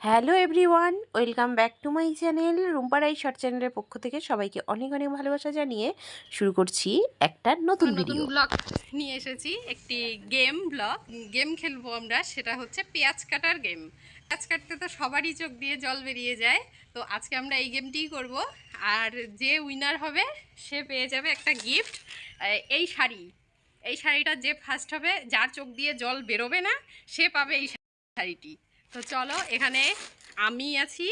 Hello everyone welcome back to my channel Rumpa Rai short চ্যানেলের পক্ষ থেকে সবাইকে অনেক অনেক ভালোবাসা জানিয়ে শুরু করছি একটা নতুন নতুন ভিডিও ব্লগ নিয়ে এসেছি একটি গেম ব্লগ গেম খেলব আমরা সেটা হচ্ছে পেঁয়াজ কাটার গেম পেঁয়াজ কাটতে তো সবারই চোখ দিয়ে জল বেরিয়ে যায় তো আজকে আমরা এই গেমটিই করব। আর যে উইনার হবে সে পেয়ে যাবে একটা গিফট এই শাড়ি। এই শাড়িটা যে ফার্স্ট হবে যার চোখ দিয়ে জল বেরোবে না সে পাবে এই শাড়িটি। তো চলো, এখানে আমি আছি।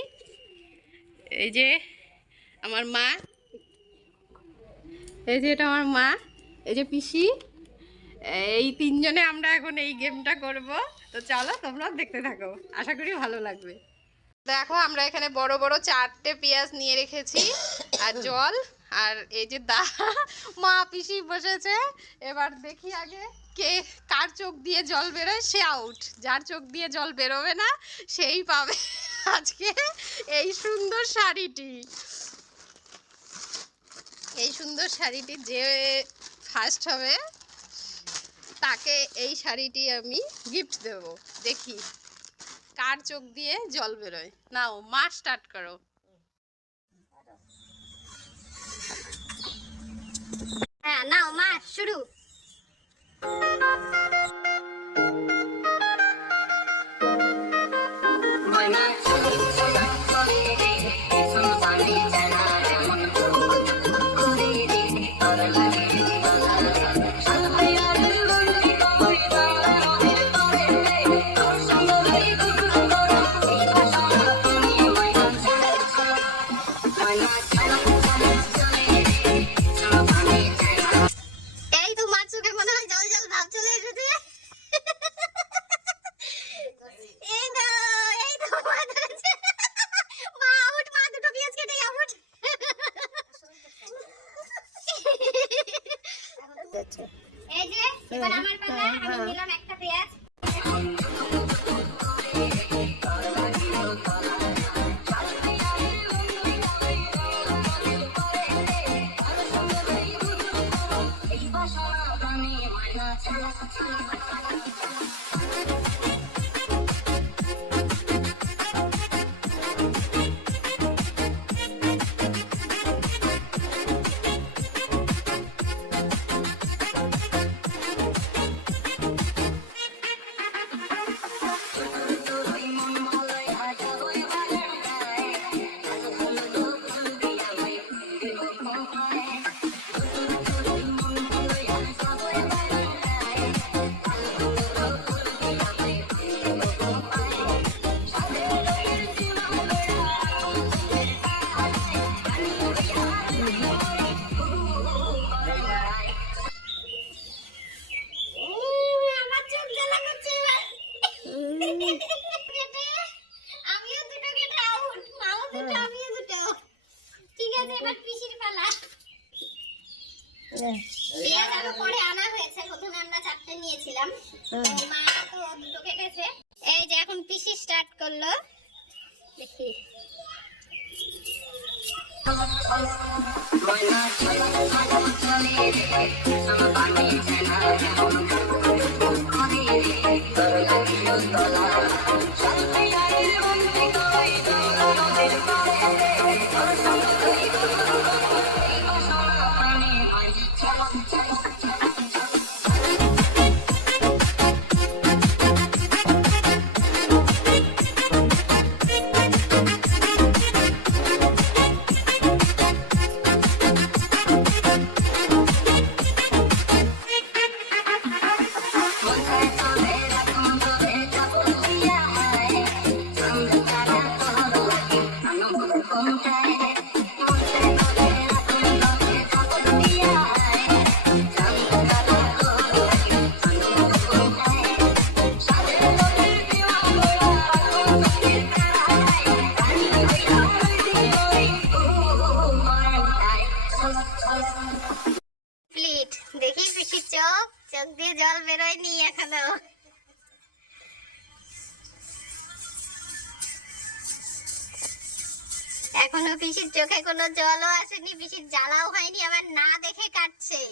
এই যে আমার মা। এই যে এটা আমার মা, এই যে পিসি। এই তিনজনে আমরা এখন এই গেমটা করব। তো চলো, তোমরা দেখতে থাকো। আশা করি ভালো লাগবে। দেখো, আমরা এখানে বড় বড় চারটে পেঁয়াজ নিয়ে রেখেছি আর জল। আর এই যে দা, মা, পিসি বসেছে। এবার দেখি আগে। কে কার চোখ দিয়ে জল বেরোয় সে আউট যার চোখ দিয়ে জল বেরোবে না, সেই পাবে আজকে এই সুন্দর শাড়িটি। এই সুন্দর শাড়িটি যে ফার্স্ট হবে, তাকে এই শাড়িটি আমি গিফট দেব। দেখি কার চোখ দিয়ে জল বেরোয়। নাও, মা স্টার্ট করো। হ্যাঁ নাও মা, শুরু। এই তো মার চোখে মনে হয় জল জল ভাব চলে এসেছে। এই তো এই তো মা ধরেছে। মা আউট মা দুটো পেঁয়াজ কেটে আউট এই যে এবার আমার পালা আমি নিলাম একটা পেঁয়াজ আরও পরে আনা হয়েছে, প্রথমে আমরা চারটে নিয়েছিলাম। মা তো দুটো কেটেছে। এই যে এখন পিসি স্টার্ট করল দেখি দেখি চোখ চোখ দিয়ে জল বেরোয়নি এখনও। এখনও পিসির চোখে কোনো জলও আসেনি, পিসির জ্বালাও হয়নি আমার না দেখে কাটছে।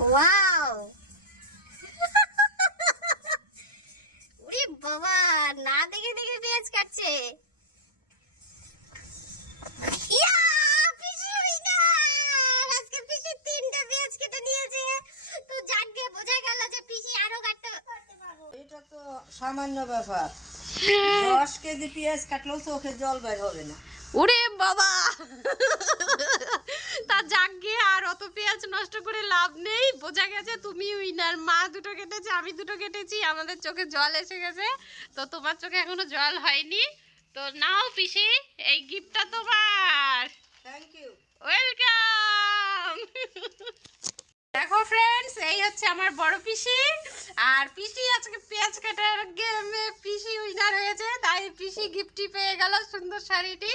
বাবা, না দেখে দেখে পেঁয়াজ কাটছে। তো যাকে বোঝা গেল যে পিসি আরও কাটতে এটা তো সামান্য ব্যাপার। দশ কেজি পেঁয়াজ কাটলেও চোখে জল বের হবে না। ওরে বাবা! তা যাক গিয়ে আর অত পেঁয়াজ নষ্ট করে লাভ নেই। বোঝা গেছে তুমি উইনার মা দুটো কেটেছে আমি দুটো কেটেছি আমাদের চোখে জল এসে গেছে। তো তোমার চোখে এখনও জল হয়নি। তো নাও পিসি এই গিফটটা তোমার। থ্যাংক ইউ ওয়েলকাম দেখো ফ্রেন্ডস এই হচ্ছে আমার বড় পিসি। আর পিসি আজকে পেঁয়াজ কাটার গেমে পিসি উইনার হয়েছে, তাই পিসি গিফটটি পেয়ে গেল সুন্দর শাড়িটি।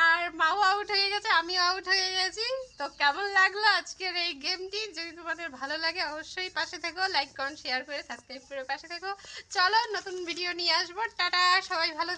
আর মাও আউট হয়ে গেছে, আমিও আউট হয়ে গেছি। তো কেমন লাগল আজকের এই গেমটি যদি তোমাদের ভালো লাগে অবশ্যই পাশে থেকো লাইক কমেন্ট শেয়ার করে সাবস্ক্রাইব করে পাশে থেকো। চলো নতুন ভিডিও নিয়ে আসব। টাটা, সবাই ভালো